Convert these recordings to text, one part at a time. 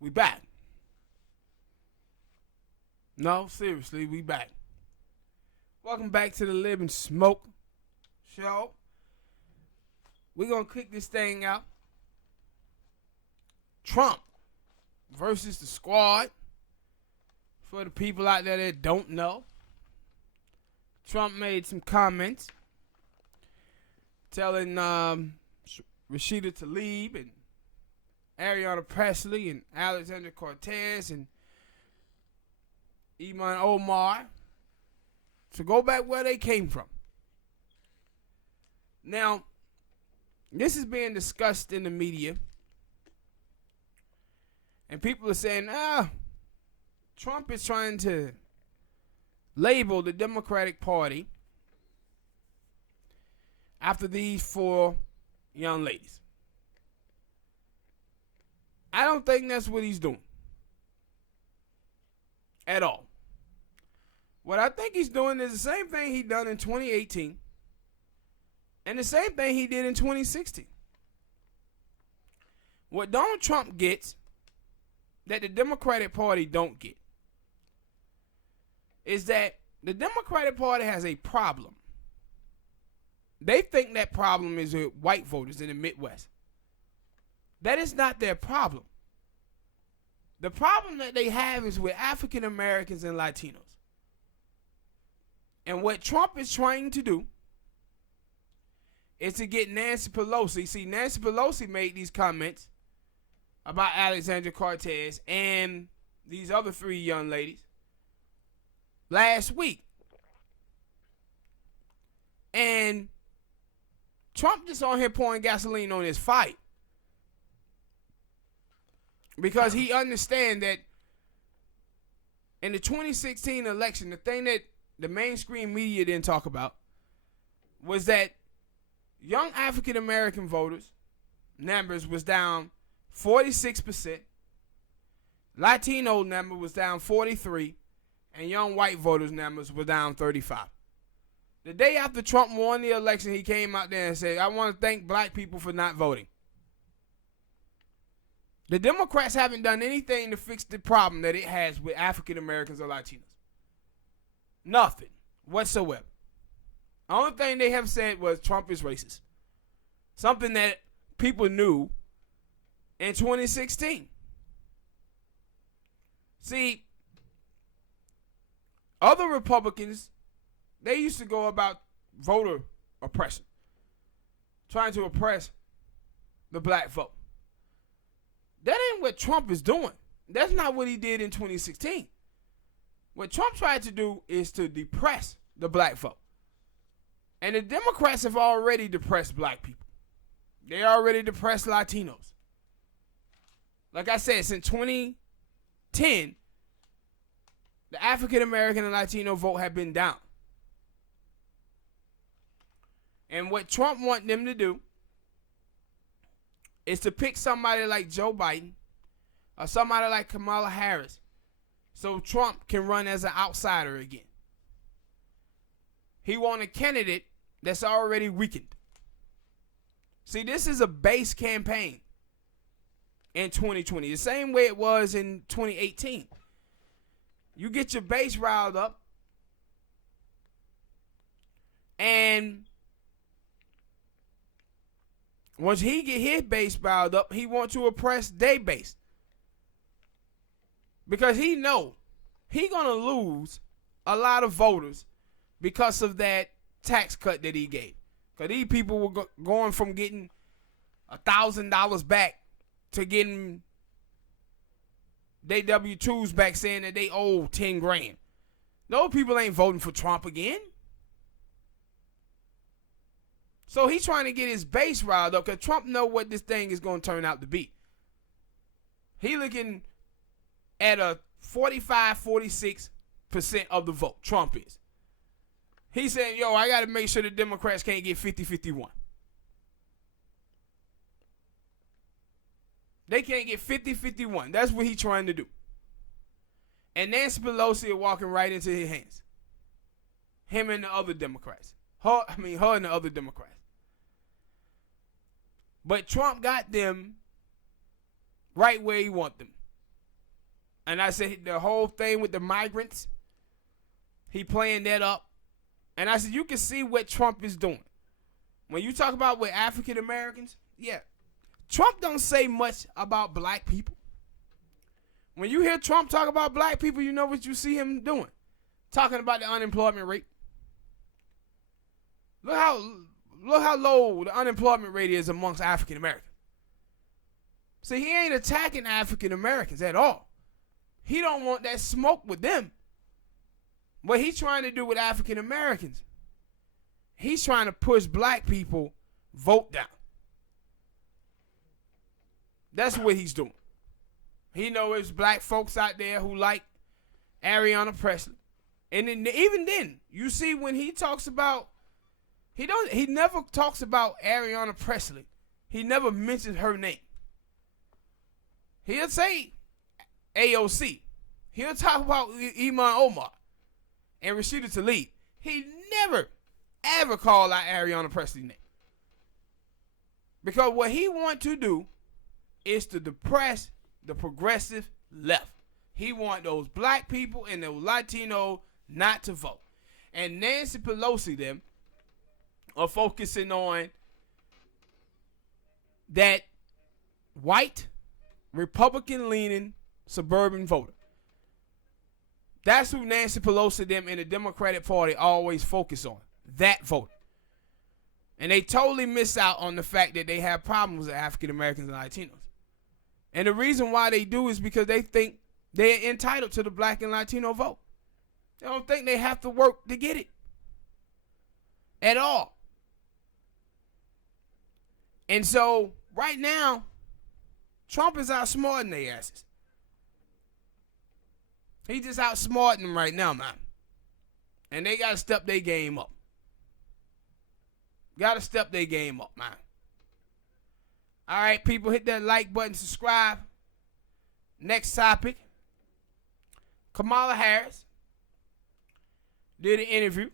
We back. No, seriously, we back. Welcome back to the Lib&Smoke show. We're going to kick this thing out. Trump versus the squad. For the people out there that don't know, Trump made some comments telling Rashida Tlaib and Ariana Presley and Alexandra Cortez and Iman Omar to go back where they came from. Now, this is being discussed in the media, and people are saying, Trump is trying to label the Democratic Party after these four young ladies. I don't think that's what he's doing at all. What I think he's doing is the same thing he done in 2018 and the same thing he did in 2016. What Donald Trump gets that the Democratic Party don't get is that the Democratic Party has a problem. They think that problem is with white voters in the Midwest. That is not their problem. The problem that they have is with African Americans and Latinos. And what Trump is trying to do is to get Nancy Pelosi. See, Nancy Pelosi made these comments about Alexandra Cortez and these other three young ladies last week. And Trump just on here pouring gasoline on his fight. Because he understands that in the 2016 election, the thing that the mainstream media didn't talk about was that young African American voters numbers was down 46%, Latino number was down 43%, and young white voters numbers were down 35%. The day after Trump won the election, he came out there and said, I want to thank black people for not voting. The Democrats haven't done anything to fix the problem that it has with African Americans or Latinos. Nothing whatsoever. The only thing they have said was Trump is racist. Something that people knew in 2016. See, other Republicans, they used to go about voter oppression, trying to oppress the black vote. That ain't what Trump is doing. That's not what he did in 2016. What Trump tried to do is to depress the black vote. And the Democrats have already depressed black people. They already depressed Latinos. Like I said, since 2010, the African American and Latino vote have been down. And what Trump wants them to do is to pick somebody like Joe Biden or somebody like Kamala Harris so Trump can run as an outsider again. He wants a candidate that's already weakened. See, this is a base campaign in 2020, the same way it was in 2018. You get your base riled up, and once he get his base riled up, he wants to oppress their base. Because he know he going to lose a lot of voters because of that tax cut that he gave. Because these people were going from getting $1,000 back to getting they W-2s back saying that they owe 10 grand. Those people ain't voting for Trump again. So he's trying to get his base riled up because Trump know what this thing is going to turn out to be. He looking at a 45-46% of the vote. Trump is. He's saying, yo, I got to make sure the Democrats can't get 50-51. They can't get 50-51. That's what he's trying to do. And Nancy Pelosi is walking right into his hands. Him and the other Democrats. Her and the other Democrats. But Trump got them right where he want them. And I said the whole thing with the migrants, he playing that up. And I said, you can see what Trump is doing. When you talk about with African Americans, yeah, Trump don't say much about black people. When you hear Trump talk about black people, you know what you see him doing. Talking about the unemployment rate. Look how low the unemployment rate is amongst African Americans. See, he ain't attacking African Americans at all. He don't want that smoke with them. What he's trying to do with African Americans, he's trying to push black people vote down. That's what he's doing. He knows there's black folks out there who like Arizona Presley. And then, even then, you see when he talks about, he never talks about Arizona Presley. He never mentions her name. He'll say AOC. He'll talk about Iman Omar and Rashida Tlaib. He never, ever called out Arizona Presley's name. Because what he wants to do is to depress the progressive left. He wants those black people and those Latinos not to vote. And Nancy Pelosi, them, are focusing on that white, Republican-leaning suburban voter. That's who Nancy Pelosi, them, and the Democratic Party always focus on. That voter. And they totally miss out on the fact that they have problems with African Americans and Latinos. And the reason why they do is because they think they're entitled to the black and Latino vote. They don't think they have to work to get it. At all. And so, right now, Trump is outsmarting their asses. He just outsmarting them right now, man. And they got to step their game up. Got to step their game up, man. All right, people, hit that like button, subscribe. Next topic. Kamala Harris did an interview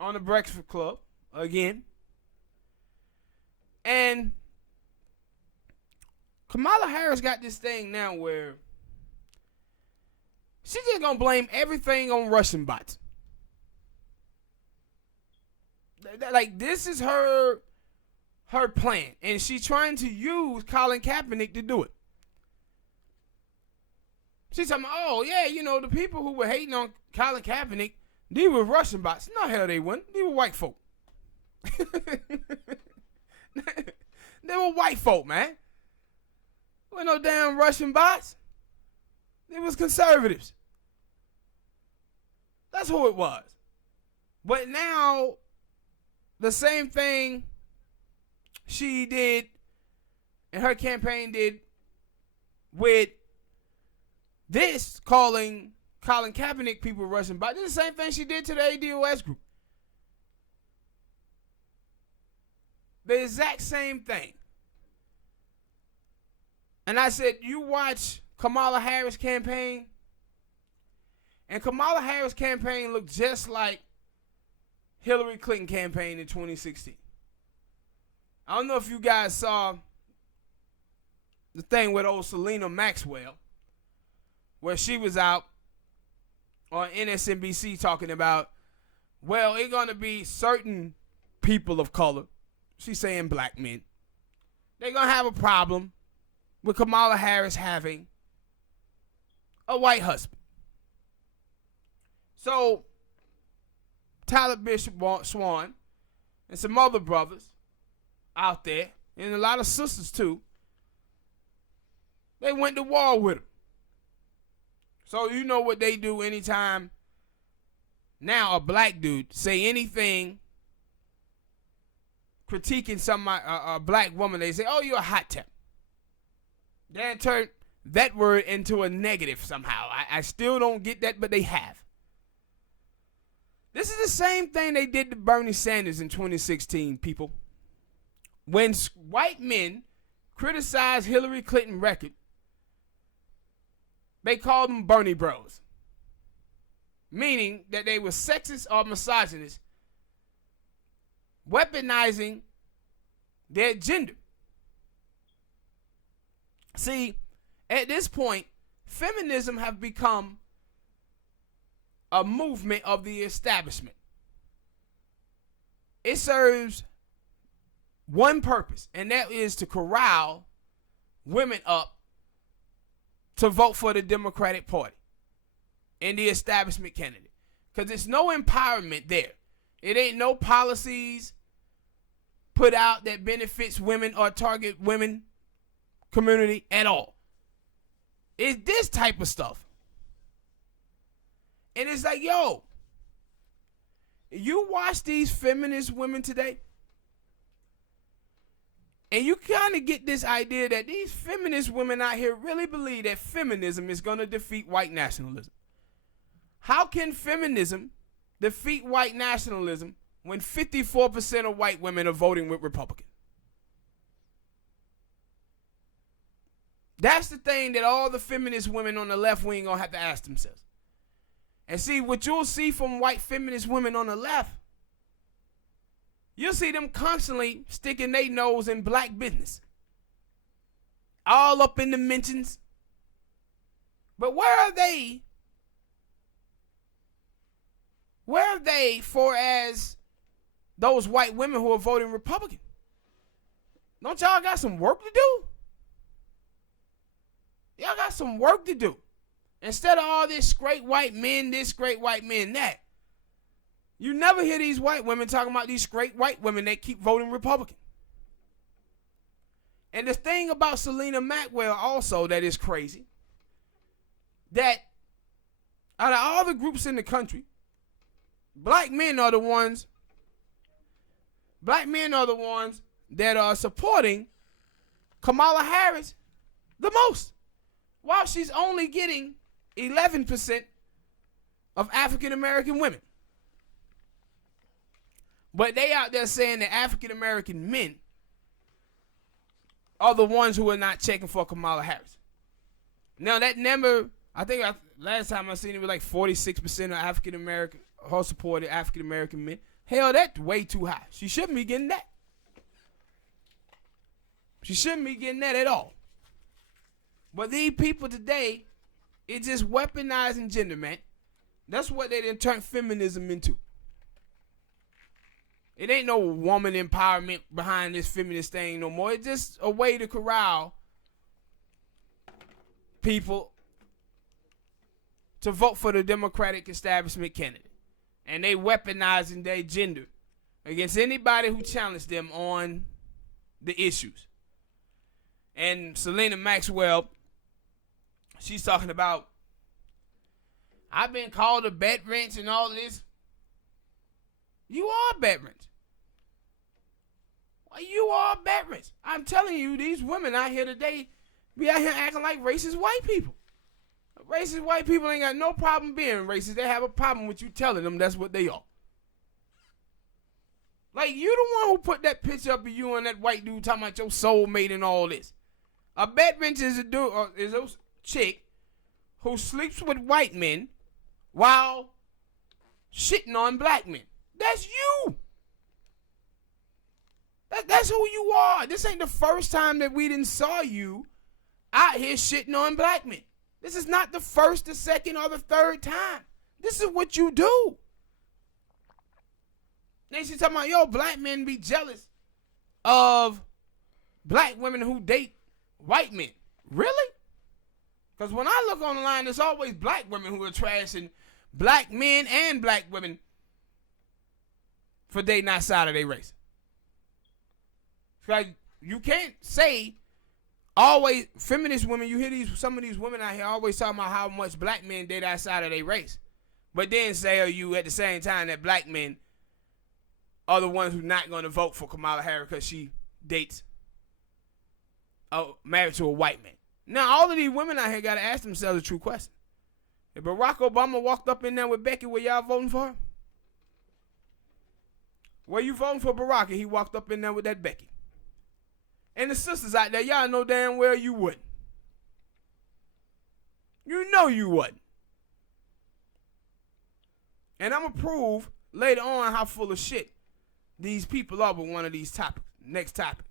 on the Breakfast Club again. And Kamala Harris got this thing now where she's just going to blame everything on Russian bots. Like, this is her plan. And she's trying to use Colin Kaepernick to do it. She's talking, oh, yeah, you know, the people who were hating on Colin Kaepernick, they were Russian bots. No, hell they weren't. They were white folk. They were white folk, man. There were no damn Russian bots. It was conservatives. That's who it was. But now, the same thing she did and her campaign did with this, calling Colin Kaepernick people Russian bots. This is the same thing she did to the ADOS group. The exact same thing. And I said, you watch Kamala Harris campaign, and Kamala Harris campaign looked just like Hillary Clinton campaign in 2016. I don't know if you guys saw the thing with old Selena Maxwell, where she was out on MSNBC talking about, well, it's going to be certain people of color, she's saying black men, they're going to have a problem with Kamala Harris having a white husband. So, Tyler Bishop Swan and some other brothers out there, and a lot of sisters too, they went to war with him. So you know what they do anytime now a black dude say anything critiquing a black woman, they say, oh, you're a hot temp. Then turn that word into a negative somehow. I still don't get that, but they have. This is the same thing they did to Bernie Sanders in 2016, people. When white men criticized Hillary Clinton's record, they called them Bernie Bros. Meaning that they were sexist or misogynist, weaponizing their gender. See, at this point, feminism have become a movement of the establishment. It serves one purpose, and that is to corral women up to vote for the Democratic Party and the establishment candidate. Because there's no empowerment there. It ain't no policies put out that benefits women or target women community at all. It's this type of stuff. And it's like, yo, you watch these feminist women today, and you kind of get this idea that these feminist women out here really believe that feminism is going to defeat white nationalism. How can feminism defeat white nationalism when 54% of white women are voting with Republicans? That's the thing that all the feminist women on the left wing gonna have to ask themselves. And see, what you'll see from white feminist women on the left, you'll see them constantly sticking their nose in black business. All up in the mentions. But where are they? Where are they for as those white women who are voting Republican? Don't y'all got some work to do? Y'all got some work to do. Instead of all this great white men, this great white men, that. You never hear these white women talking about these great white women that keep voting Republican. And the thing about Selena Maxwell also that is crazy, that out of all the groups in the country, black men are the ones that are supporting Kamala Harris the most, while she's only getting 11% of African American women. But they out there saying that African American men are the ones who are not checking for Kamala Harris. Now that number, last time I seen it was like 46% of African American, her supported African American men. Hell, that's way too high. She shouldn't be getting that. She shouldn't be getting that at all. But these people today, it's just weaponizing gender, man. That's what they done turned feminism into. It ain't no woman empowerment behind this feminist thing no more. It's just a way to corral people to vote for the Democratic establishment candidate. And they weaponizing their gender against anybody who challenged them on the issues. And Selena Maxwell, she's talking about, I've been called a bed wrench and all of this. You are a bed wrench. Well, you are a bed wrench. I'm telling you, these women out here today be out here acting like racist white people. Racist white people ain't got no problem being racist. They have a problem with you telling them that's what they are. Like, you the one who put that picture up of you and that white dude talking about your soulmate and all this. A bed wrench is a dude, or is a chick who sleeps with white men while shitting on black men. That's you. That's who you are. This ain't the first time that we didn't saw you out here shitting on black men. This is not the first, the second, or the third time. This is what you do. Then she's talking about, yo, black men be jealous of black women who date white men. Really? Because when I look online, it's always black women who are trashing black men and black women for dating outside of their race. Like, you can't say always feminist women. You hear some of these women out here always talking about how much black men date outside of their race, but then say you at the same time that black men are the ones who not going to vote for Kamala Harris because she dates married to a white man. Now all of these women out here got to ask themselves a true question: if Barack Obama walked up in there with Becky, were y'all voting for her? Were you voting for Barack and he walked up in there with that Becky? And the sisters out there, y'all know damn well you wouldn't. You know you wouldn't. And I'm going to prove later on how full of shit these people are with one of these topics. Next topic.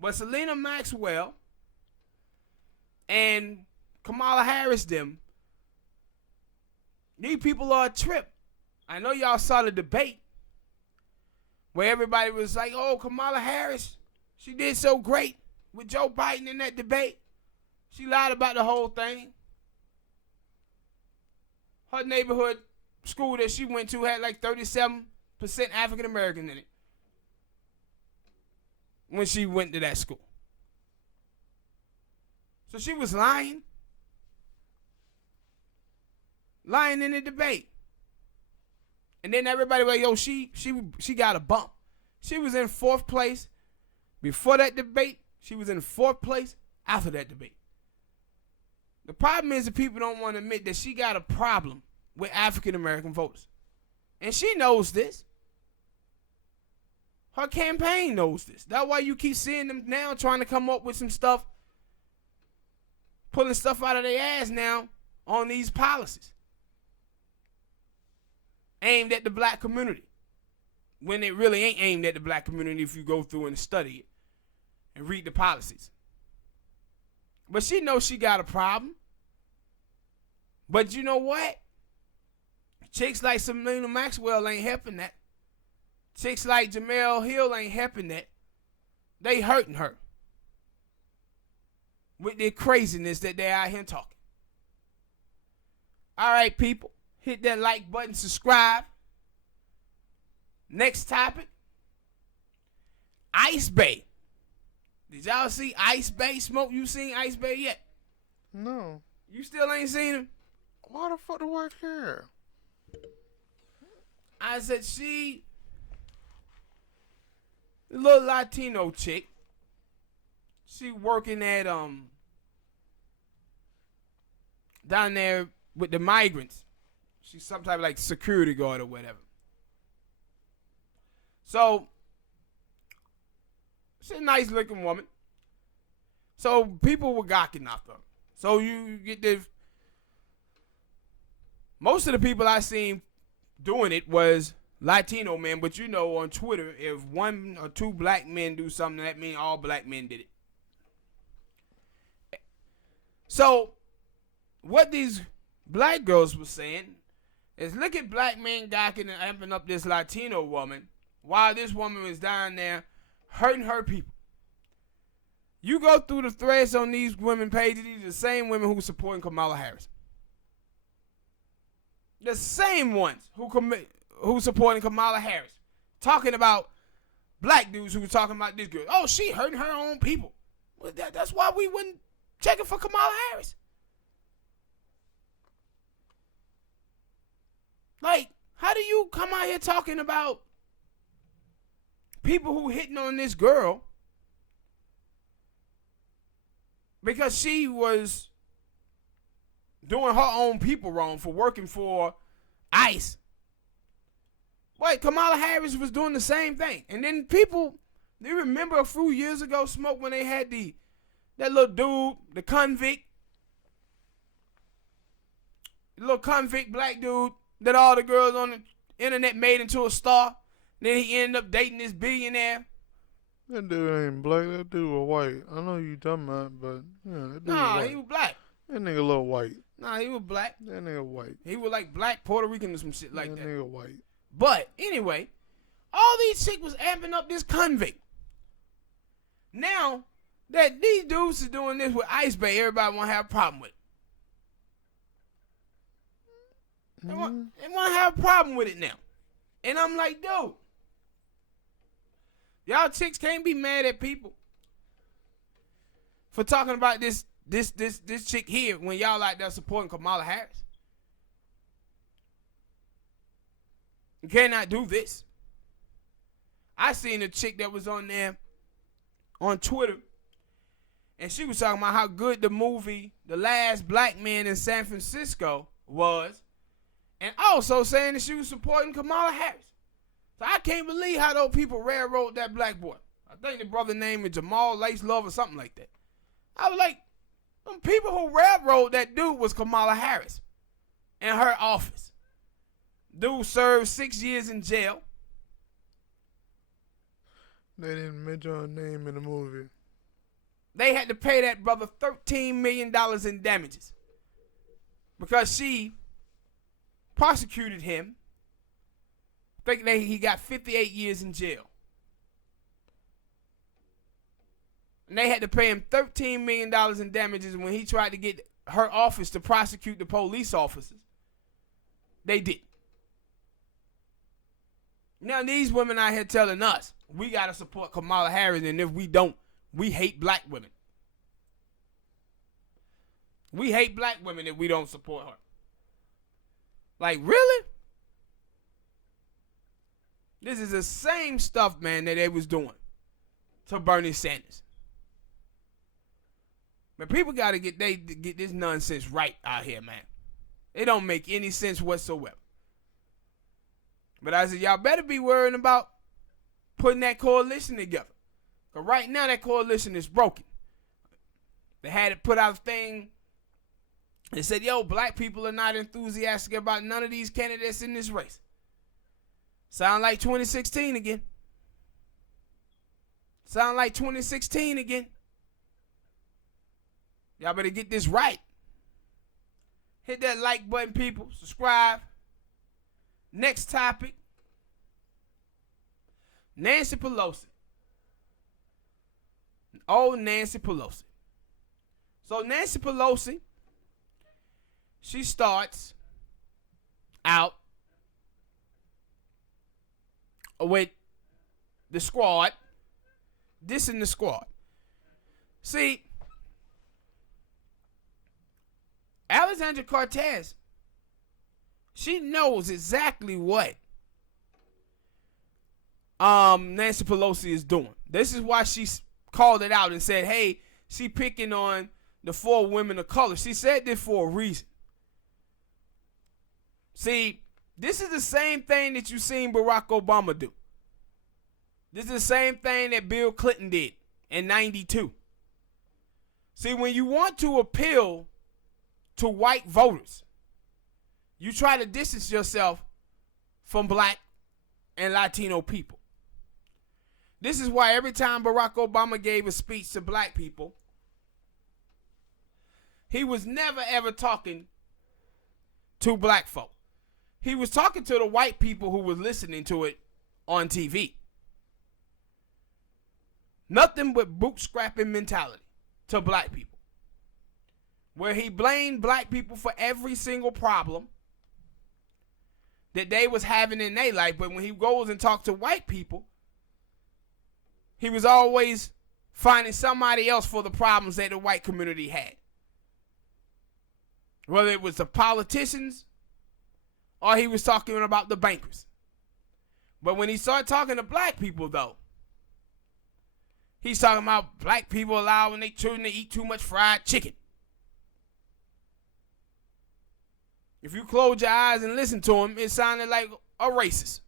But Selena Maxwell and Kamala Harris them. These people are a trip. I know y'all saw the debate where everybody was like, oh, Kamala Harris, she did so great with Joe Biden in that debate. She lied about the whole thing. Her neighborhood school that she went to had like 37% African American in it when she went to that school. So she was lying. Lying in the debate. And then everybody was like, yo, she got a bump. She was in 4th place before that debate. She was in 4th place after that debate. The problem is that people don't want to admit that she got a problem with African American voters. And she knows this. Her campaign knows this. That's why you keep seeing them now trying to come up with some stuff, pulling stuff out of their ass now on these policies aimed at the black community, when it really ain't aimed at the black community if you go through and study it and read the policies. But she knows she got a problem. But you know what? Chicks like Selena Maxwell ain't helping that. Chicks like Jamel Hill ain't helping that. They hurting her with their craziness that they out here talking. All right, people. Hit that like button, subscribe. Next topic. Ice Bay. Did y'all see Ice Bay? Smoke, you seen Ice Bay yet? No. You still ain't seen him? Why the fuck do I care? I said the little Latino chick. She working at down there with the migrants. She's some type of like security guard or whatever. So, she's a nice looking woman. So, people were gawking after her. So, you get this. Most of the people I seen doing it was Latino men. But you know, on Twitter, if 1 or 2 black men do something, that means all black men did it. So, what these black girls were saying is, look at black men gawking and amping up this Latino woman while this woman was down there hurting her people. You go through the threads on these women pages, these are the same women who supporting Kamala Harris. The same ones who supporting Kamala Harris. Talking about black dudes who were talking about this girl. Oh, she hurting her own people. Well, that's why we wouldn't check it for Kamala Harris. Like, how do you come out here talking about people who hitting on this girl because she was doing her own people wrong for working for ICE? Wait, Kamala Harris was doing the same thing. And then people, they remember a few years ago, Smoke, when they had that little dude, the little convict black dude that all the girls on the internet made into a star. Then he ended up dating this billionaire. That dude ain't black. That dude was white. I know you talking about, but yeah, that dude was white. He was black. That nigga a little white. Nah, he was black. That nigga white. He was like black Puerto Rican or some shit like that. That nigga white. But anyway, all these chicks was amping up this convict. Now that these dudes is doing this with Ice Bay, everybody want to have a problem with it. They want to have a problem with it now. And I'm like, dude, y'all chicks can't be mad at people for talking about this chick here when y'all out there supporting Kamala Harris. You cannot do this. I seen a chick that was on there on Twitter, and she was talking about how good the movie The Last Black Man in San Francisco was, and also saying that she was supporting Kamala Harris. So I can't believe how those people railroad that black boy. I think the brother name is Jamal Lace Love or something like that. I was like, them people who railroad that dude was Kamala Harris in her office. Dude served 6 years in jail. They didn't mention her name in the movie. they had to pay that brother $13 million in damages because she prosecuted him. I think he got 58 years in jail. And they had to pay him $13 million in damages when he tried to get her office to prosecute the police officers. They did. Now these women out here telling us we got to support Kamala Harris, and if we don't, we hate black women. We hate black women if we don't support her. Like, really? This is the same stuff, man, that they was doing to Bernie Sanders. But people got to get this nonsense right out here, man. It don't make any sense whatsoever. But I said, y'all better be worrying about putting that coalition together. Because right now that coalition is broken. They had to put out a thing that said, yo, black people are not enthusiastic about none of these candidates in this race. Sound like 2016 again. Sound like 2016 again. Y'all better get this right. Hit that like button, people. Subscribe. Next topic. Nancy Pelosi. Oh, Nancy Pelosi. So Nancy Pelosi, she starts out with the squad, dissing the squad. See, Alexandria Cortez, she knows exactly what Nancy Pelosi is doing. This is why she called it out and said, hey, she picking on the 4 women of color. She said this for a reason. See, this is the same thing that you seen Barack Obama do. This is the same thing that Bill Clinton did in 92. See, when you want to appeal to white voters, you try to distance yourself from black and Latino people. This is why every time Barack Obama gave a speech to black people, he was never ever talking to black folk. He was talking to the white people who were listening to it on TV. Nothing but bootstrapping mentality to black people, where he blamed black people for every single problem that they was having in their life. But when he goes and talks to white people, he was always finding somebody else for the problems that the white community had. Whether it was the politicians or he was talking about the bankers. But when he started talking to black people, though, he's talking about black people allowing their children to eat too much fried chicken. If you close your eyes and listen to him, it sounded like a racist.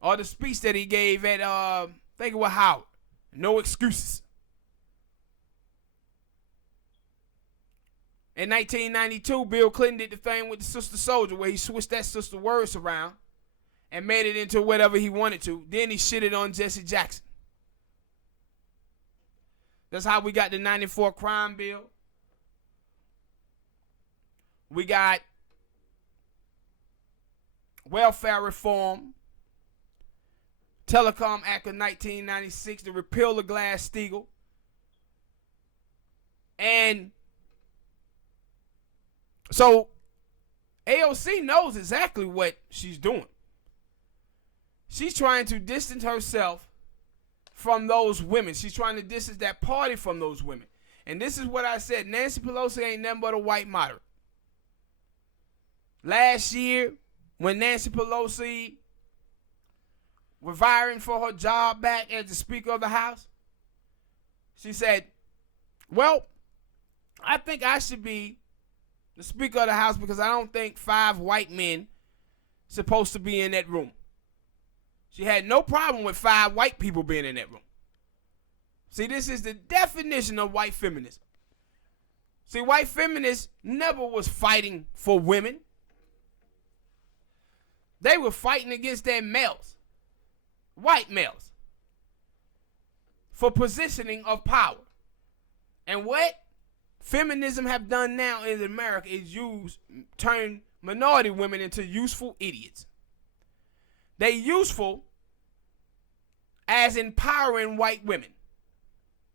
Or the speech that he gave at, I think it was Howard. No excuses. In 1992, Bill Clinton did the thing with the Sister Soldier where he switched that sister words around and made it into whatever he wanted to. Then he shitted on Jesse Jackson. That's how we got the 94 crime bill. We got welfare reform, Telecom Act of 1996 to repeal the Glass-Steagall. And so AOC knows exactly what she's doing. She's trying to distance herself from those women. She's trying to distance that party from those women. And this is what I said. Nancy Pelosi ain't nothing but a white moderate. Last year, when Nancy Pelosi was vying for her job back as the Speaker of the House, she said, well, I think I should be the Speaker of the House because I don't think 5 white men supposed to be in that room. She had no problem with 5 white people being in that room. See, this is the definition of white feminism. See, white feminists never was fighting for women. They were fighting against their males, white males, for positioning of power. And what feminism have done now in America is turn minority women into useful idiots. They useful as empowering white women.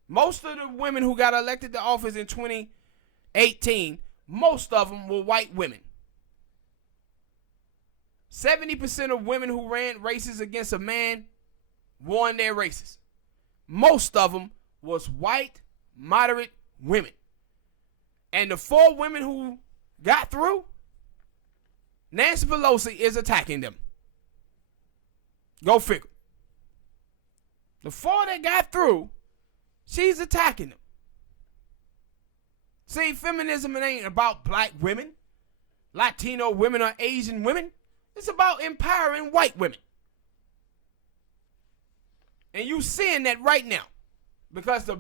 Most of the women who got elected to office in 2018, most of them were white women. 70% of women who ran races against a man won their races. Most of them was white, moderate women. And the 4 women who got through, Nancy Pelosi is attacking them. Go figure. The 4 that got through, she's attacking them. See, feminism, it ain't about black women, Latino women, or Asian women. It's about empowering white women. And you seeing that right now. Because the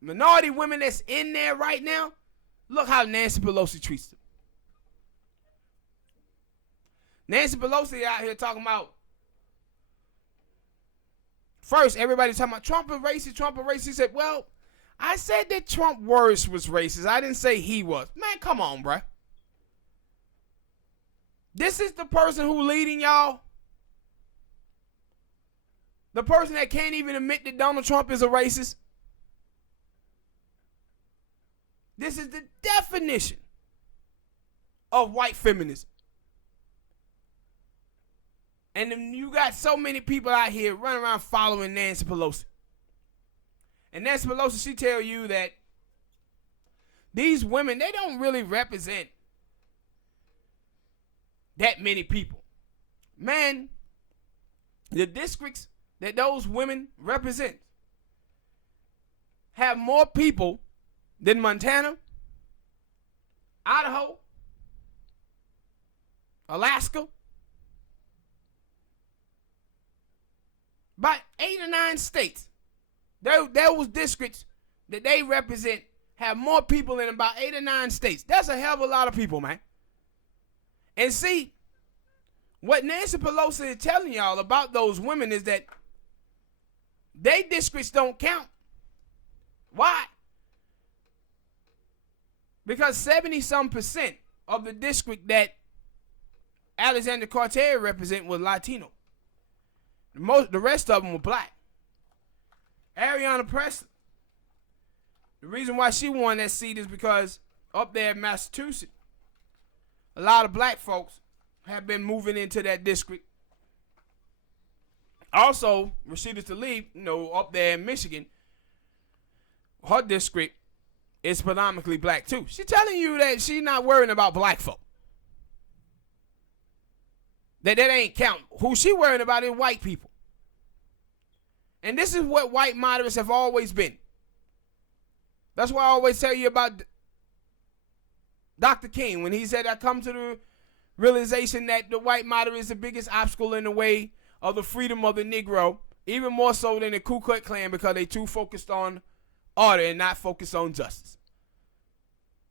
minority women that's in there right now, look how Nancy Pelosi treats them. Nancy Pelosi out here talking about, first, everybody talking about Trump is racist, Trump is racist. He said, well, I said that Trump words was racist. I didn't say he was. Man, come on, bruh. This is the person who leading y'all. The person that can't even admit that Donald Trump is a racist. This is the definition of white feminism. And then you got so many people out here running around following Nancy Pelosi. And Nancy Pelosi, she tell you that these women, they don't really represent that many people. Man, the districts that those women represent have more people than Montana, Idaho, Alaska, about 8 or 9 states. Those districts that they represent have more people in about 8 or 9 states. That's a hell of a lot of people, man. And see, what Nancy Pelosi is telling y'all about those women is that they districts don't count. Why? Because 70-some% of the district that Alexander Cortez represent was Latino. The rest of them were black. Ariana Pressley, the reason why she won that seat is because up there in Massachusetts, a lot of black folks have been moving into that district. Also, Rashida Tlaib, up there in Michigan, her district is predominantly black too. She's telling you that she's not worrying about black folk. That ain't counting. Who she worrying about is white people. And this is what white moderates have always been. That's why I always tell you about Dr. King when he said, I come to the realization that the white moderate is the biggest obstacle in the way of the freedom of the Negro, even more so than the Ku Klux Klan, because they too focused on order and not focused on justice.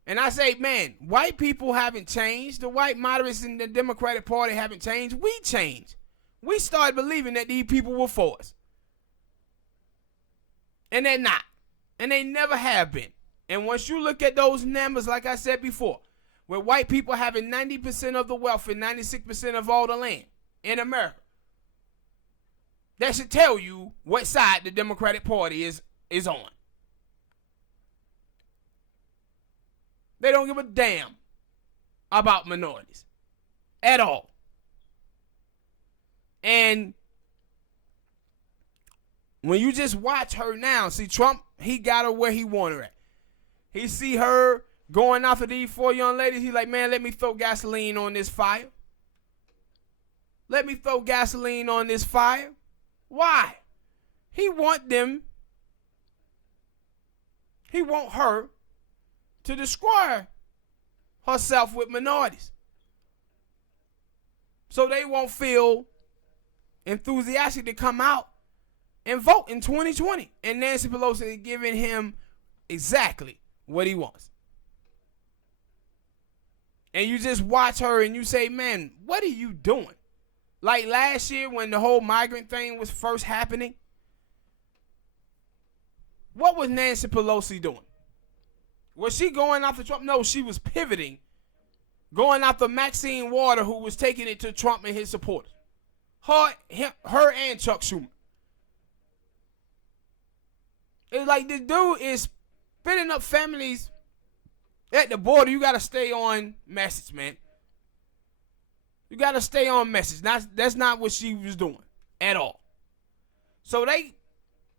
And I say, man, white people haven't changed. The white moderates in the Democratic Party haven't changed. We changed. We started believing that these people were for us. And they're not. And they never have been. And once you look at those numbers, like I said before, where white people having 90% of the wealth and 96% of all the land in America, that should tell you what side the Democratic Party is on. They don't give a damn about minorities at all. And when you just watch her now, see, Trump, he got her where he wanted her at. He see her going after these 4 young ladies. He like, man, let me throw gasoline on this fire. Let me throw gasoline on this fire. Why? He want her to destroy herself with minorities. So they won't feel enthusiastic to come out and vote in 2020. And Nancy Pelosi is giving him exactly what he wants. And you just watch her and you say, man, what are you doing? Like last year when the whole migrant thing was first happening, What was Nancy Pelosi doing? Was she going after Trump? No, she was pivoting, going after Maxine Waters, who was taking it to Trump and his supporters. Her and Chuck Schumer. It's like this dude is spinning up families at the border. You got to stay on message, man. You got to stay on message. That's not what she was doing at all. So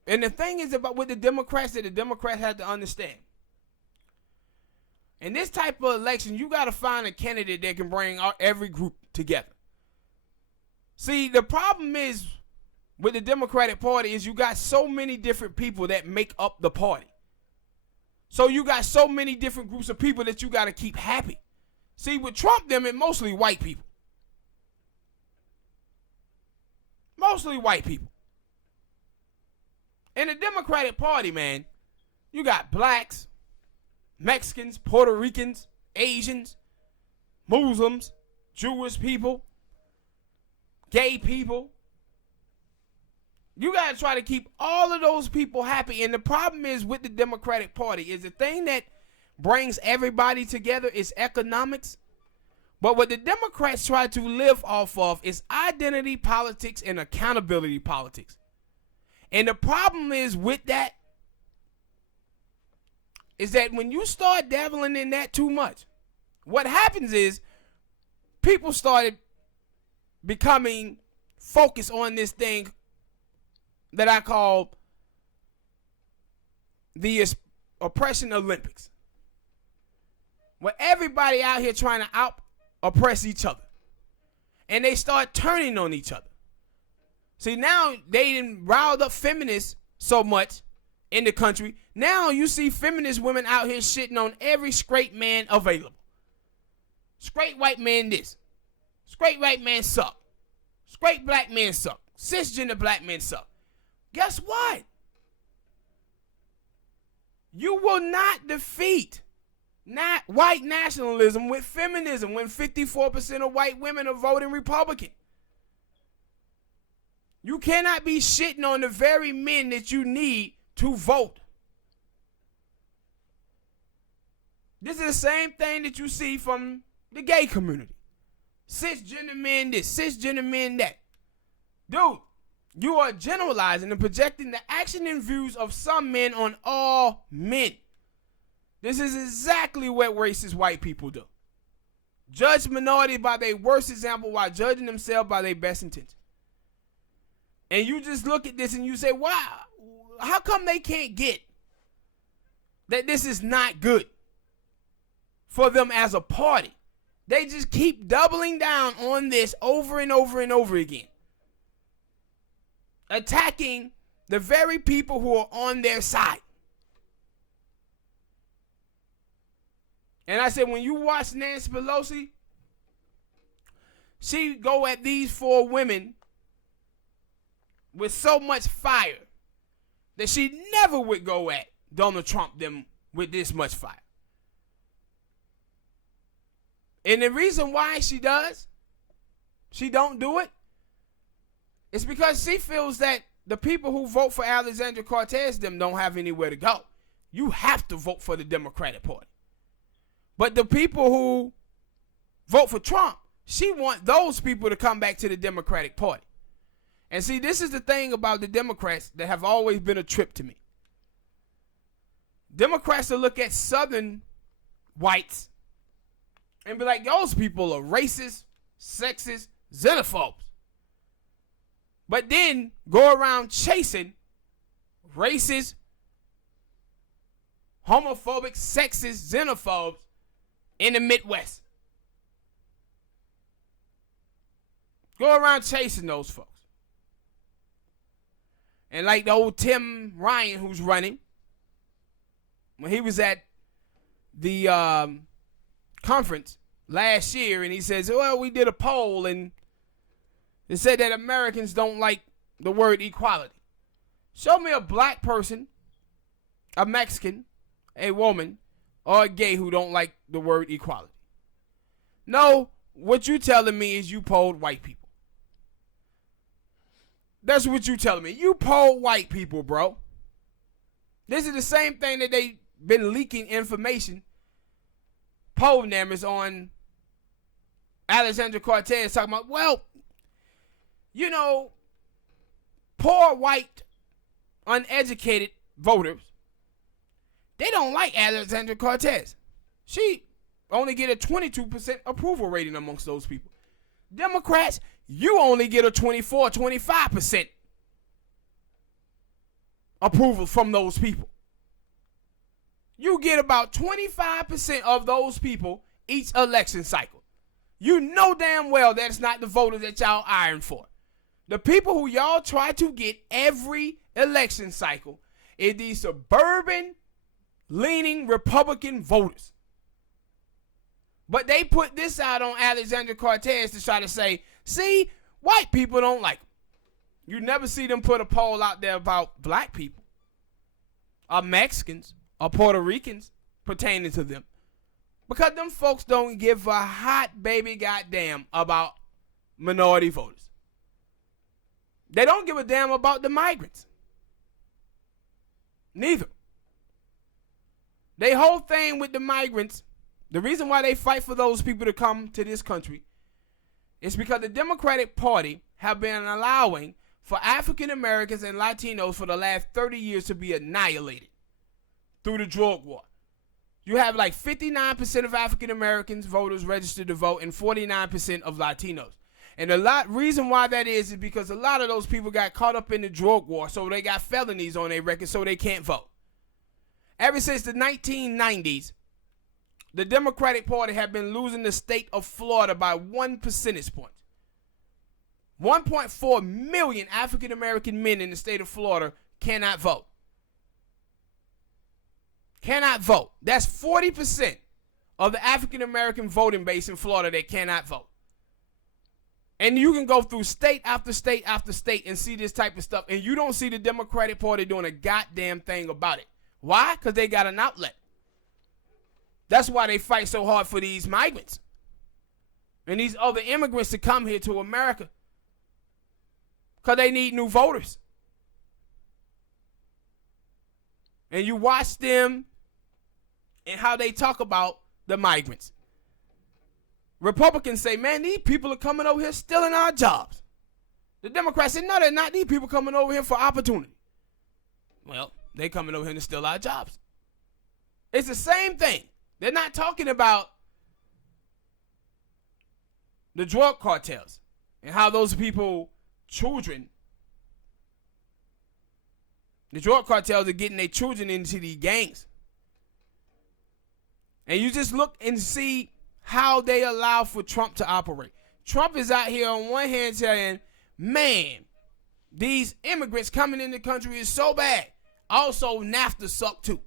and the thing is about with the Democrats that the Democrats have to understand. In this type of election, you got to find a candidate that can bring every group together. See, the problem is with the Democratic Party is you got so many different people that make up the party. So you got so many different groups of people that you got to keep happy. See, with Trump, them, it's mostly white people. Mostly white people. In the Democratic Party, man, you got blacks, Mexicans, Puerto Ricans, Asians, Muslims, Jewish people, gay people. You got to try to keep all of those people happy. And the problem is with the Democratic Party is the thing that brings everybody together is economics. But what the Democrats try to live off of is identity politics and accountability politics. And the problem is with that is that when you start dabbling in that too much, what happens is people started becoming focused on this thing that I call the oppression Olympics. Where everybody out here trying to out-oppress each other. And they start turning on each other. See, now they didn't riled up feminists so much in the country. Now you see feminist women out here shitting on every straight man available. Straight white man this. Straight white man suck. Straight black man suck. Cisgender black men suck. Guess what? You will not defeat white nationalism with feminism when 54% of white women are voting Republican. You cannot be shitting on the very men that you need to vote. This is the same thing that you see from the gay community. Cisgender men this, cisgender men that. Dude, you are generalizing and projecting the action and views of some men on all men. This is exactly what racist white people do. Judge minorities by their worst example while judging themselves by their best intention. And you just look at this and you say, wow, how come they can't get that this is not good for them as a party? They just keep doubling down on this over and over and over again. Attacking the very people who are on their side. And I said, when you watch Nancy Pelosi, she go at these four women with so much fire that she never would go at Donald Trump them with this much fire. And the reason why she don't do it, is because she feels that the people who vote for Alexandria Cortez them don't have anywhere to go. You have to vote for the Democratic Party. But the people who vote for Trump, she want those people to come back to the Democratic Party. And see, this is the thing about the Democrats that have always been a trip to me. Democrats will look at Southern whites and be like, those people are racist, sexist, xenophobes. But then go around chasing racist, homophobic, sexist, xenophobes in the Midwest. Go around chasing those folks. And like the old Tim Ryan who's running, when he was at the conference last year and he says, well, we did a poll and it said that Americans don't like the word equality. Show me a black person, a Mexican, a woman, or a gay who don't like the word equality. No, what you telling me is you polled white people. That's what you telling me. You polled white people, bro. This is the same thing that they've been leaking information, poll numbers on Alexandria Cortez, talking about, well, you know, poor white, uneducated voters, they don't like Alexandria Cortez. She only get a 22% approval rating amongst those people. Democrats, you only get a 24, 25% approval from those people. You get about 25% of those people each election cycle. You know damn well that's not the voters that y'all iron for. The people who y'all try to get every election cycle is these suburban leaning Republican voters. But they put this out on Alexandria Cortez to try to say, see, white people don't like them. You never see them put a poll out there about black people or Mexicans or Puerto Ricans pertaining to them. Because them folks don't give a hot baby goddamn about minority voters. They don't give a damn about the migrants. Neither. They whole thing with the migrants, the reason why they fight for those people to come to this country is because the Democratic Party have been allowing for African Americans and Latinos for the last 30 years to be annihilated through the drug war. You have like 59% of African Americans voters registered to vote and 49% of Latinos. And the reason why that is because a lot of those people got caught up in the drug war, so they got felonies on their record, so they can't vote. Ever since the 1990s, the Democratic Party have been losing the state of Florida by 1 percentage point. 1.4 million African American men in the state of Florida cannot vote. Cannot vote. That's 40% of the African American voting base in Florida that cannot vote. And you can go through state after state after state and see this type of stuff, and you don't see the Democratic Party doing a goddamn thing about it. Why? Because they got an outlet. That's why they fight so hard for these migrants and these other immigrants to come here to America. Because they need new voters. And you watch them and how they talk about the migrants. Republicans say, man, these people are coming over here stealing our jobs. The Democrats say, no, they're not. These people coming over here for opportunity. Well, they coming over here to steal our jobs. It's the same thing. They're not talking about the drug cartels and how those people, children, the drug cartels are getting their children into these gangs. And you just look and see how they allow for Trump to operate. Trump is out here on one hand saying, man, these immigrants coming in the country is so bad. Also, NAFTA sucked too.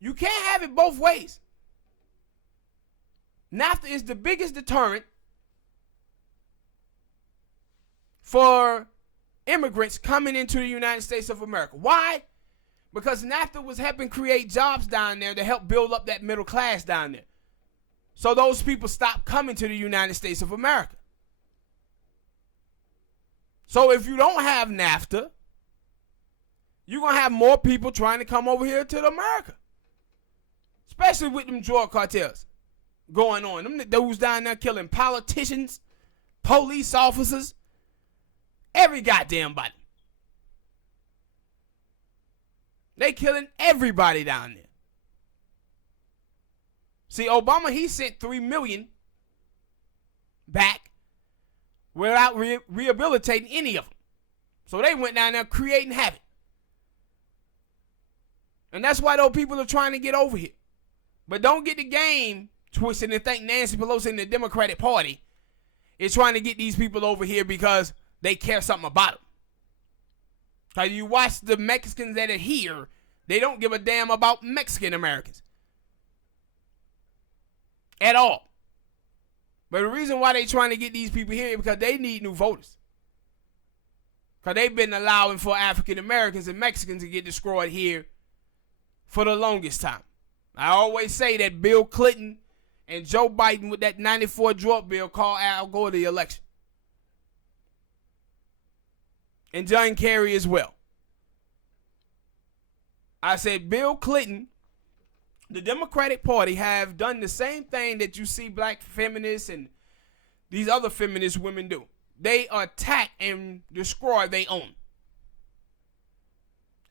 You can't have it both ways. NAFTA is the biggest deterrent for immigrants coming into the United States of America. Why? Because NAFTA was helping create jobs down there to help build up that middle class down there. So those people stopped coming to the United States of America. So if you don't have NAFTA, you're going to have more people trying to come over here to America. Especially with them drug cartels going on. Them dudes down there killing politicians, police officers, every goddamn body. They killing everybody down there. See, Obama, he sent 3 million back without rehabilitating any of them. So they went down there creating havoc. And that's why those people are trying to get over here. But don't get the game twisted and think Nancy Pelosi and the Democratic Party is trying to get these people over here because they care something about them. Because you watch the Mexicans that are here, they don't give a damn about Mexican Americans. At all. But the reason why they trying to get these people here is because they need new voters. Because they've been allowing for African Americans and Mexicans to get destroyed here for the longest time. I always say that Bill Clinton and Joe Biden with that 94 drug bill called Al Gore the election. And John Kerry as well. I said Bill Clinton, the Democratic Party, have done the same thing that you see black feminists and these other feminist women do. They attack and destroy their own.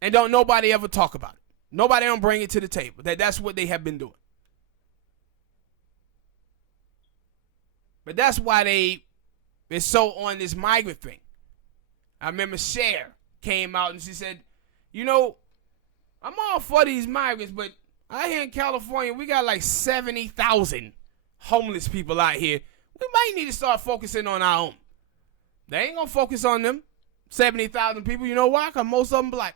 And don't nobody ever talk about it. Nobody don't bring it to the table. That's what they have been doing. But that's why they're so on this migrant thing. I remember Cher came out and she said, you know, I'm all for these migrants, but out here in California, we got like 70,000 homeless people out here. We might need to start focusing on our own. They ain't going to focus on them 70,000 people. You know why? Because most of them black.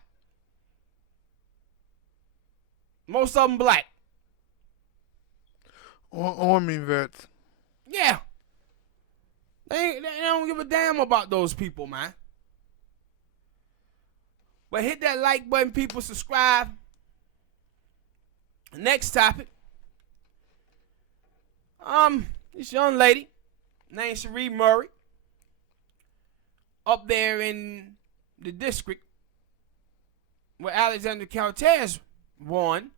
Most of them black. Army vets. Yeah. They don't give a damn about those people, man. But hit that like button, people. Subscribe. Next topic. This young lady named Cherie Murray up there in the district where Alexander Cortez won.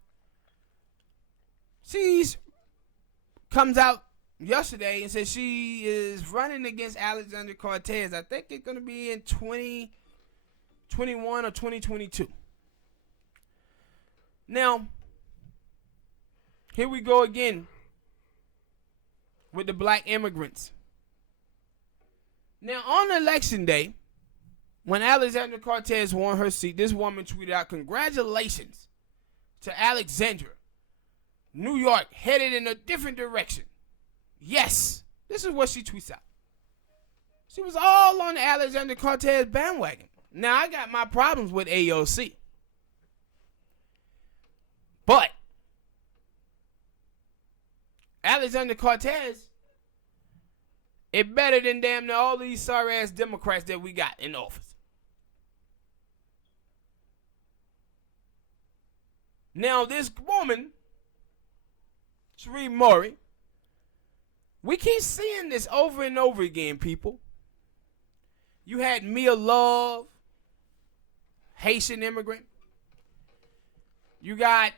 She's comes out yesterday and says she is running against Alexander Cortez. I think it's going to be in 2021 or 2022. Now, here we go again with the black immigrants. Now, on election day, when Alexandra Cortez won her seat, this woman tweeted out, "Congratulations to Alexandra. New York headed in a different direction." Yes, this is what she tweets out. She was all on the Alexandra Cortez bandwagon. Now, I got my problems with AOC. But Alexander Cortez is better than damn near all these sorry-ass Democrats that we got in office. Now, this woman, Cherie Murray, we keep seeing this over and over again, people. You had Mia Love, Haitian immigrant. You got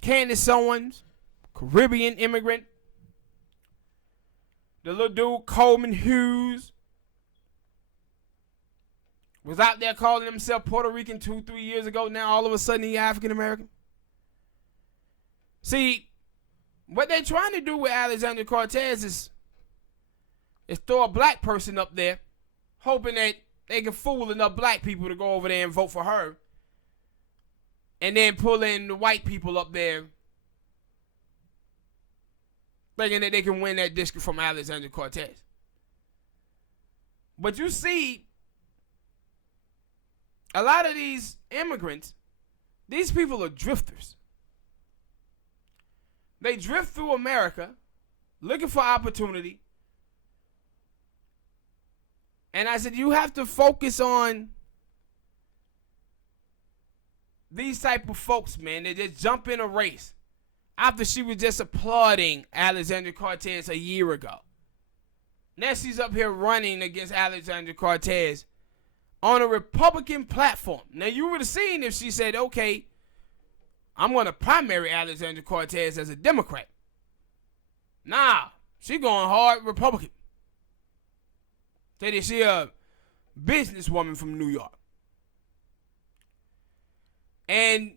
Candace Owens, Caribbean immigrant. The little dude, Coleman Hughes, was out there calling himself Puerto Rican 2-3 years ago. Now all of a sudden he's African American. See, what they're trying to do with Alexander Cortez is throw a black person up there, hoping that they can fool enough black people to go over there and vote for her, and then pull in the white people up there, thinking that they can win that district from Alexander Cortez. But you see, a lot of these immigrants, these people are drifters. They drift through America looking for opportunity. And I said, you have to focus on these type of folks, man. They just jump in a race after she was just applauding Alexander Cortez a year ago. Now she's up here running against Alexander Cortez on a Republican platform. Now, you would have seen if she said, okay, I'm going to primary Alexander Cortez as a Democrat. Nah, she going hard Republican. Say that she a businesswoman from New York. And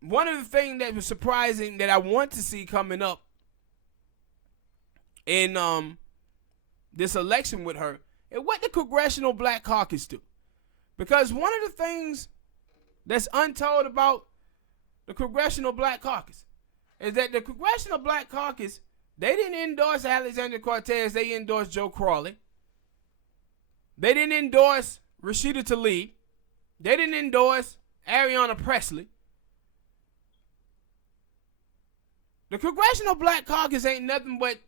one of the things that was surprising that I want to see coming up in this election with her is what the Congressional Black Caucus do. Because one of the things that's untold about the Congressional Black Caucus is that the Congressional Black Caucus, they didn't endorse Alexander Cortez, they endorsed Joe Crowley. They didn't endorse Rashida Tlaib. They didn't endorse Ayanna Pressley. The Congressional Black Caucus ain't nothing but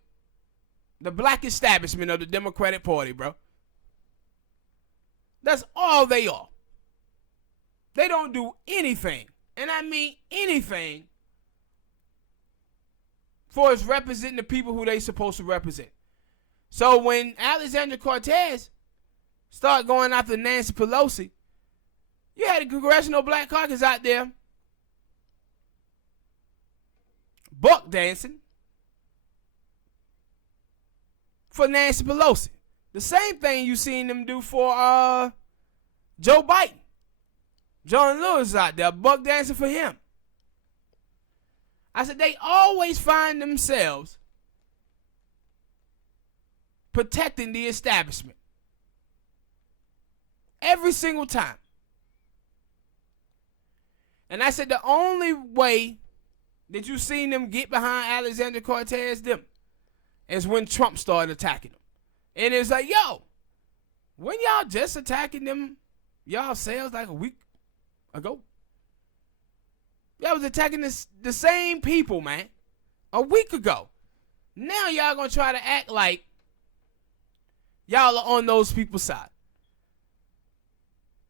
the black establishment of the Democratic Party, bro. That's all they are. They don't do anything, and I mean anything, for us representing the people who they supposed to represent. So when Alexander Cortez start going after Nancy Pelosi, You had the Congressional Black Caucus out there buck dancing for Nancy Pelosi. The same thing you seen them do for Joe Biden. John Lewis out there buck dancing for him. I said they always find themselves protecting the establishment. Every single time. And I said the only way that you seen them get behind Alexandria Cortez them is when Trump started attacking them. And it's like, yo, when y'all just attacking them y'all selves like a week ago? Y'all was attacking the same people, man, a week ago. Now y'all gonna try to act like y'all are on those people's side.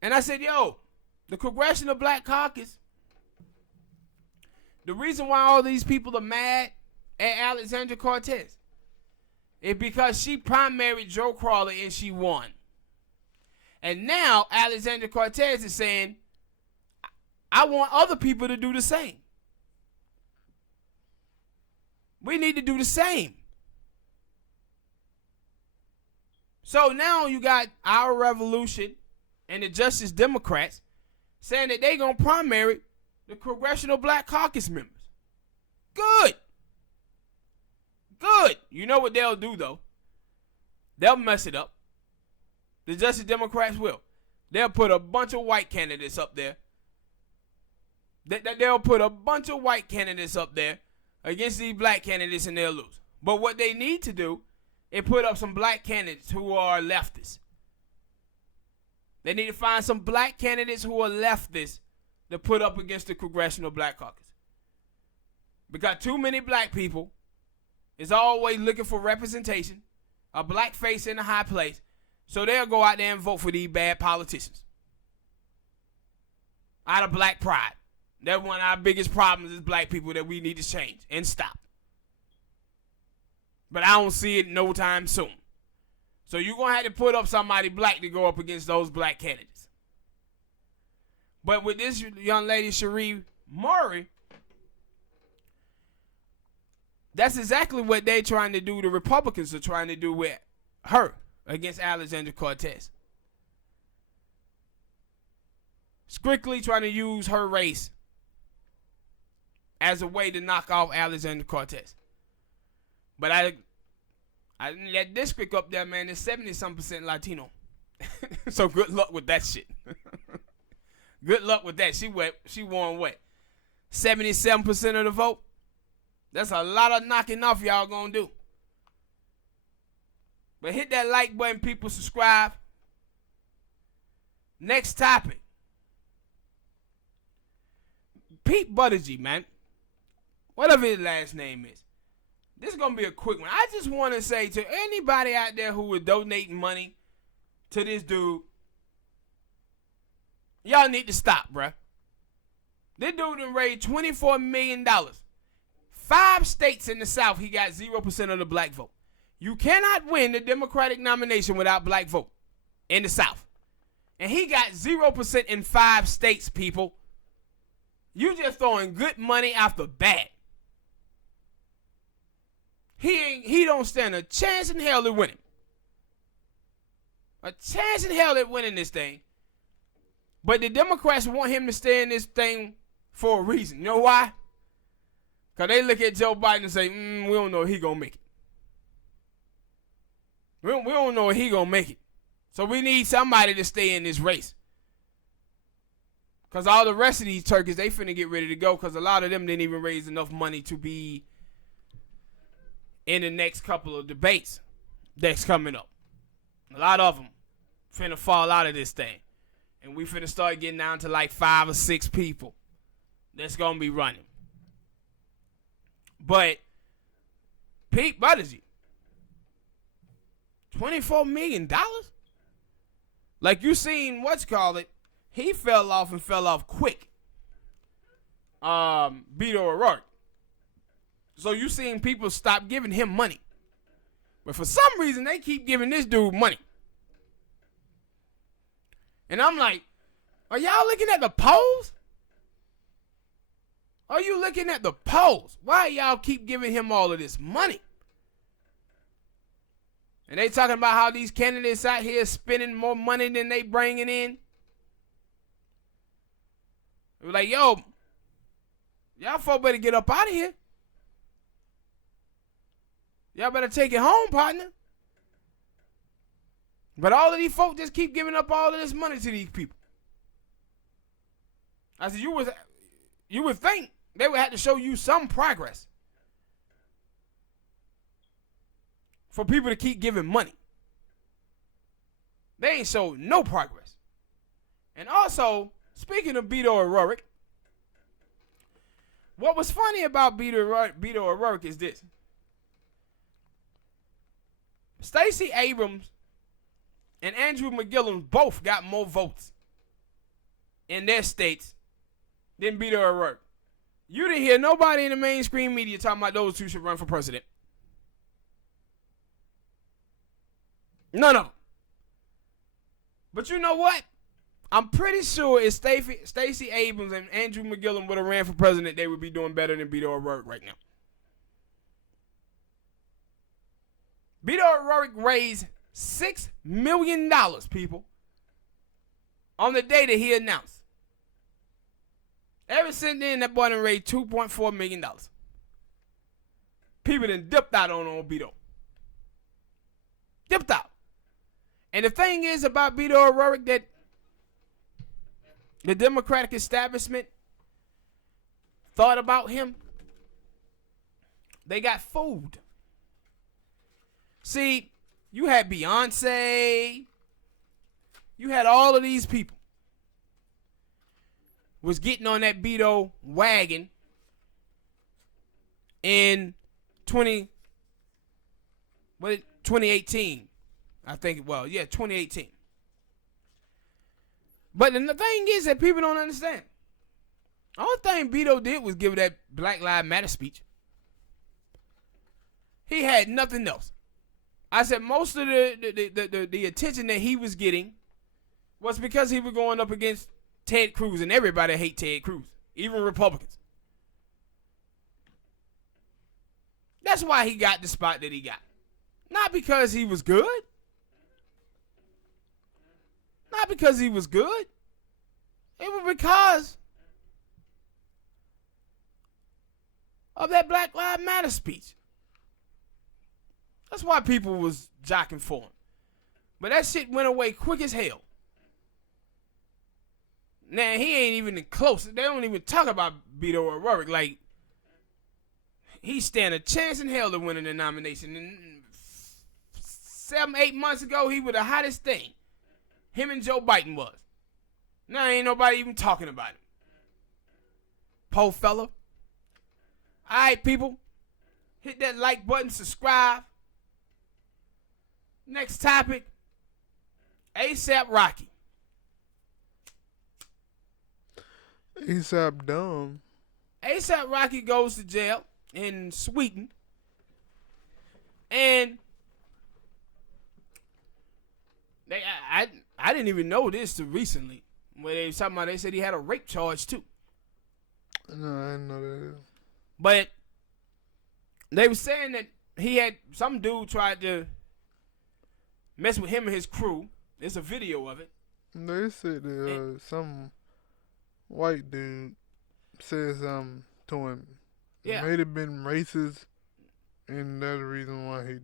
And I said, yo, the Congressional Black Caucus, the reason why all these people are mad at Alexandria Cortez is because she primaried Joe Crawley and she won. And now Alexandria Cortez is saying, I want other people to do the same. We need to do the same. So now you got our revolution and the Justice Democrats saying that they're going to primary the Congressional Black Caucus members. Good. Good. You know what they'll do, though? They'll mess it up. The Justice Democrats will. They'll put a bunch of white candidates up there. They'll put a bunch of white candidates up there against these black candidates and they'll lose. But what they need to do is put up some black candidates who are leftists. They need to find some black candidates who are leftists to put up against the Congressional Black Caucus. Because too many black people is always looking for representation, a black face in a high place, so they'll go out there and vote for these bad politicians. Out of black pride. That's one of our biggest problems is black people that we need to change and stop. But I don't see it no time soon. So you're going to have to put up somebody black to go up against those black candidates. But with this young lady, Cherie Murray, that's exactly what they're trying to do. The Republicans are trying to do with her against Alexandria Cortez. Strictly trying to use her race as a way to knock off Alexandria Cortez. But that district up there, man, is 70-some% Latino. So good luck with that shit. Good luck with that. She won what? 77% of the vote? That's a lot of knocking off y'all gonna do. But hit that like button, people. Subscribe. Next topic. Pete Buttigieg, man. Whatever his last name is. This is going to be a quick one. I just want to say to anybody out there who is donating money to this dude, y'all need to stop, bruh. This dude done raised $24 million. 5 states in the South, he got 0% of the black vote. You cannot win the Democratic nomination without black vote in the South. And he got 0% in 5 states, people. You just throwing good money after bad. He don't stand a chance in hell at winning. A chance in hell at winning this thing. But the Democrats want him to stay in this thing for a reason. You know why? Because they look at Joe Biden and say, we don't know if he going to make it. We don't know if he going to make it. So we need somebody to stay in this race. Because all the rest of these turkeys, they finna get ready to go because a lot of them didn't even raise enough money to be in the next couple of debates that's coming up. A lot of them finna fall out of this thing. And we finna start getting down to like 5 or 6 people that's gonna be running. But Pete Buttigieg, $24 million? Like you seen, he fell off quick. Beto O'Rourke. So you seen people stop giving him money. But for some reason, they keep giving this dude money. And I'm like, Are y'all looking at the polls? Are you looking at the polls? Why y'all keep giving him all of this money? And they talking about how these candidates out here spending more money than they bringing in. It was like, yo, y'all folk better get up out of here. Y'all better take it home, partner. But all of these folk just keep giving up all of this money to these people. I said, you would think they would have to show you some progress for people to keep giving money. They ain't showed no progress. And also, speaking of Beto O'Rourke, what was funny about Beto O'Rourke is this. Stacey Abrams and Andrew McGillum both got more votes in their states than Beto O'Rourke. You didn't hear nobody in the mainstream media talking about those two should run for president. None of them. But you know what? I'm pretty sure if Stacey Abrams and Andrew McGillum would have ran for president, they would be doing better than Beto O'Rourke right now. Beto O'Rourke raised $6 million, people, on the day that he announced. Ever since then, that boy done raised $2.4 million. People done dipped out on Beto. Dipped out. And the thing is about Beto O'Rourke that the Democratic establishment thought about him, they got fooled. See, you had Beyonce, you had all of these people was getting on that Beto wagon in 2018. I think, 2018. But the thing is that people don't understand. The only thing Beto did was give that Black Lives Matter speech. He had nothing else. I said most of the attention that he was getting was because he was going up against Ted Cruz, and everybody hate Ted Cruz, even Republicans. That's why he got the spot that he got. Not because he was good. Not because he was good. It was because of that Black Lives Matter speech. That's why people was jocking for him. But that shit went away quick as hell. Now, he ain't even close. They don't even talk about Beto O'Rourke. Like, he stand a chance in hell to winning the nomination. And 7-8 months ago, he was the hottest thing. Him and Joe Biden was. Now, ain't nobody even talking about him. Po fella. All right, people. Hit that like button, subscribe. Next topic. ASAP Rocky. ASAP dumb. ASAP Rocky goes to jail in Sweden. And I didn't even know this till recently. When they was talking about, they said he had a rape charge too. No, I didn't know that. But they were saying that he had some dude tried to mess with him and his crew. There's a video of it. They said that some white dude said something to him. Yeah. It may have been racist, and that's the reason why he.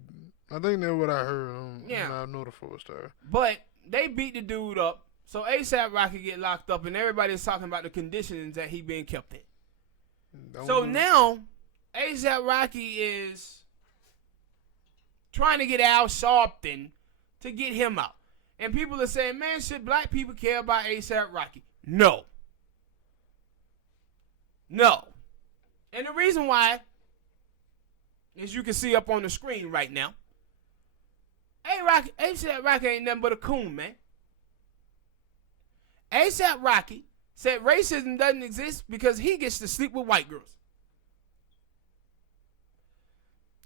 I think that's what I heard. Yeah. I know the full story. But they beat the dude up, so ASAP Rocky get locked up, and everybody's talking about the conditions that he being kept in. So now, ASAP Rocky is trying to get Al Sharpton to get him out. And people are saying, man, should black people care about ASAP Rocky? No. No. And the reason why, as you can see up on the screen right now, ASAP Rocky ain't nothing but a coon, man. ASAP Rocky said racism doesn't exist because he gets to sleep with white girls.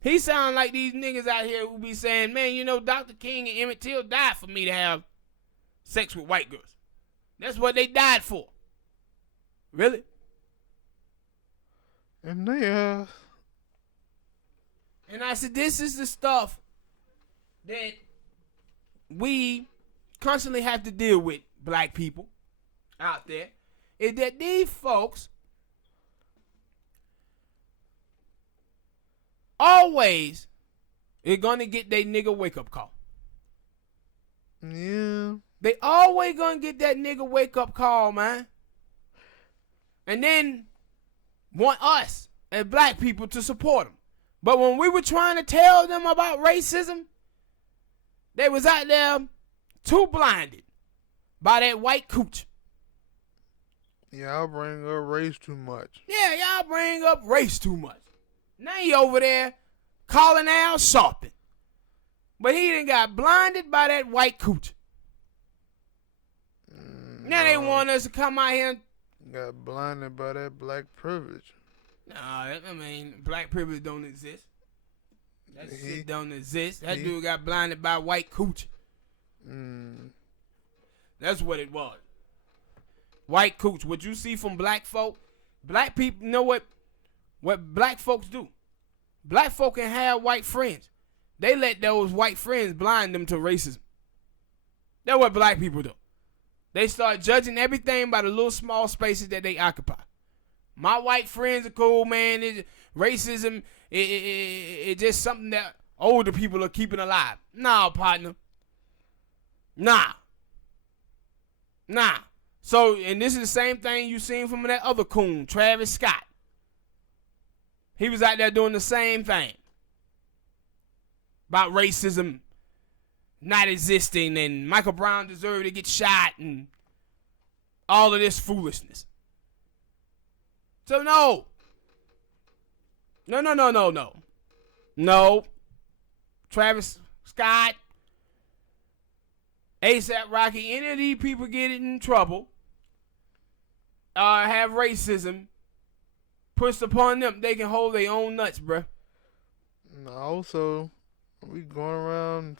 He sound like these niggas out here who be saying, man, you know, Dr. King and Emmett Till died for me to have sex with white girls. That's what they died for. Really? And they And I said, this is the stuff that we constantly have to deal with, black people out there, is that these folks always are going to get their nigga wake-up call. Yeah. They always going to get that nigga wake-up call, man. And then want us as black people to support them. But when we were trying to tell them about racism, they was out there too blinded by that white cooch. Y'all bring up race too much. Yeah, y'all bring up race too much. Now he over there calling Al Sharpton. But he done got blinded by that white cooch. Now they want us to come out here and got blinded by that black privilege. Nah, I mean, black privilege don't exist. That shit don't exist. That dude got blinded by white coochie. That's what it was. White cooch. What you see from black folk, black people, you know what black folks do? Black folk can have white friends. They let those white friends blind them to racism. That's what black people do. They start judging everything by the little small spaces that they occupy. My white friends are cool, man. Racism is just something that older people are keeping alive. Nah, partner. Nah. So, and this is the same thing you seen from that other coon, Travis Scott. He was out there doing the same thing. About racism not existing and Michael Brown deserved to get shot and all of this foolishness. So no. Travis Scott, A$AP Rocky, any of these people get in trouble, have racism pushed upon them, they can hold their own nuts, bruh. Also, we going around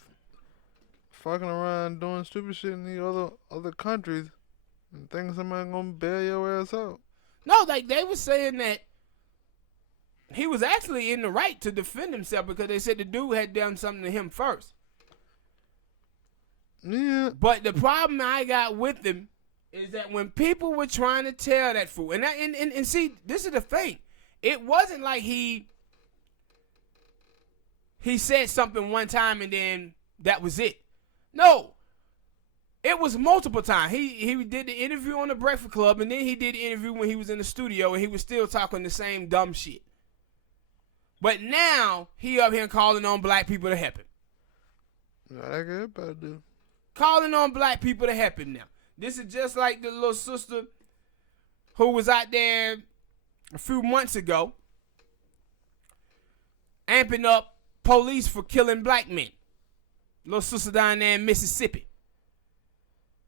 fucking around doing stupid shit in the other countries and think somebody gonna bail your ass out. No, like they were saying that he was actually in the right to defend himself because they said the dude had done something to him first. Yeah. But the problem I got with him is that when people were trying to tell that fool, and see, this is the thing. It wasn't like he said something one time and then that was it. No. It was multiple times. He did the interview on the Breakfast Club, and then he did the interview when he was in the studio, and he was still talking the same dumb shit. But now, he up here calling on black people to help him. Like everybody do. Calling on black people to help him now. This is just like the little sister who was out there a few months ago amping up police for killing black men. Little sister down there in Mississippi.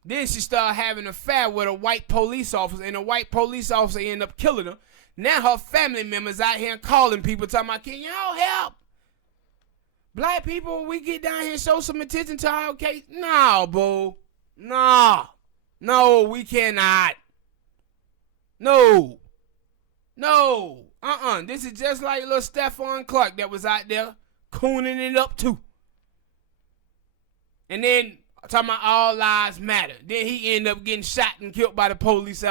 Then she started having an affair with a white police officer, and a white police officer ended up killing her. Now her family members out here calling people, talking about, can y'all help? Black people, we get down here and show some attention to our case. No, boo. No, we cannot. No. This is just like little Stephon Clark that was out there cooning it up too. And then talking about all lives matter. Then he ended up getting shot and killed by the police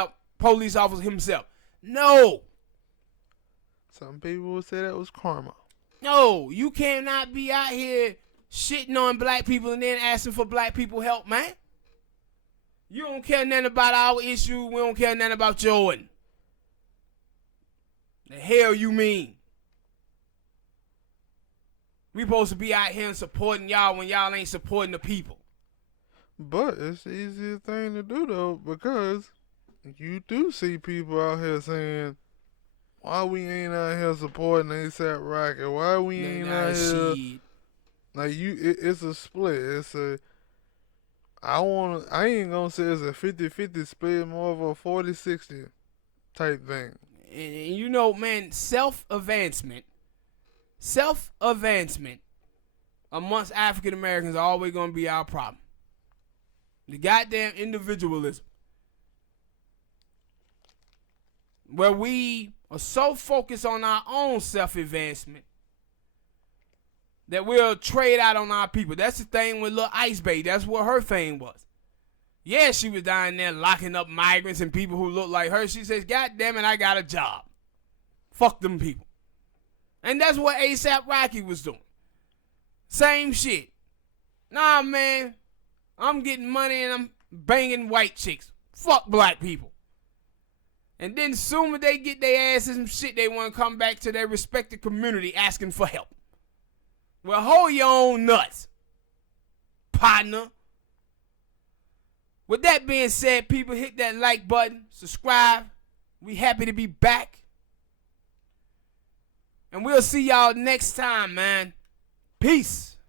officer himself. No. Some people would say that was karma. No, you cannot be out here shitting on black people and then asking for black people help, man. You don't care nothing about our issue. We don't care nothing about Jordan. The hell you mean? We supposed to be out here and supporting y'all when y'all ain't supporting the people. But it's the easiest thing to do, though, because you do see people out here saying, why we ain't out here supporting A$AP Rocky? Why we ain't out here? Like, it's a split. It's a, I ain't gonna say it's a 50-50 split, more of a 40-60 type thing. And you know, man, self-advancement amongst African Americans are always gonna be our problem. The goddamn individualism. where we are so focused on our own self-advancement that we'll trade out on our people. That's the thing with Lil Ice Bae. That's what her thing was. Yeah, she was down there locking up migrants and people who look like her. She says, God damn it, I got a job. Fuck them people. And that's what A$AP Rocky was doing. Same shit. Nah, man, I'm getting money and I'm banging white chicks. Fuck black people. And then soon as they get their asses and shit, they want to come back to their respective community asking for help. Well, hold your own nuts, partner. With that being said, people, hit that like button, subscribe. We happy to be back. And we'll see y'all next time, man. Peace.